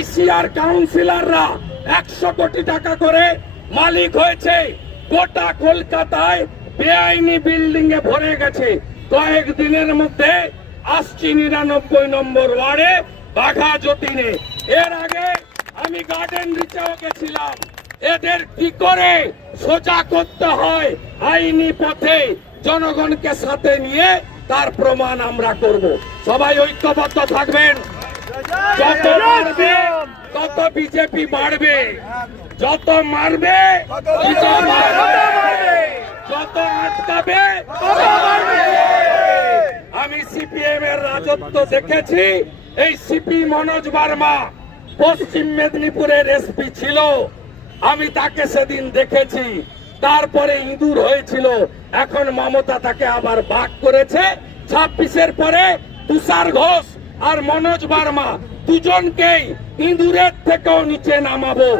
ICR কাউন্সিলররা 100 কোটি টাকা করে মালিক হয়েছে। গোটা কলকাতায় বেআইনি বিল্ডিং এ ভরে গেছে। কয়েকদিনের মধ্যে আসছি 99 নম্বর ওয়ার্ডে বাঘা যতীনে। এর আগে আমি গার্ডেন রিচেও গেছিলাম। এদের কি করে সোজা করতে হয় আইনি পথে জনগণকে সাথে নিয়ে তার প্রমাণ আমরা করব। সবাই ঐক্যবদ্ধ থাকবেন। যত মারবে তত বিজেপি বাড়বে, যত মারবে যত আটকাবে। আমি সিপিএম এর রাজত্ব দেখেছি। এই সিপি মনোজ বার্মা পশ্চিম মেদিনীপুরের এসপি ছিল, আমি তাকে সেদিন দেখেছি। তারপরে ইঁদুর হয়েছিল, এখন মমতা তাকে আবার বাক করেছে। 26-এর পরে তুষার ঘোষ আর মনোজ বার্মা দুজনকেই ইঁদুরের থেকেও নিচে নামাবো।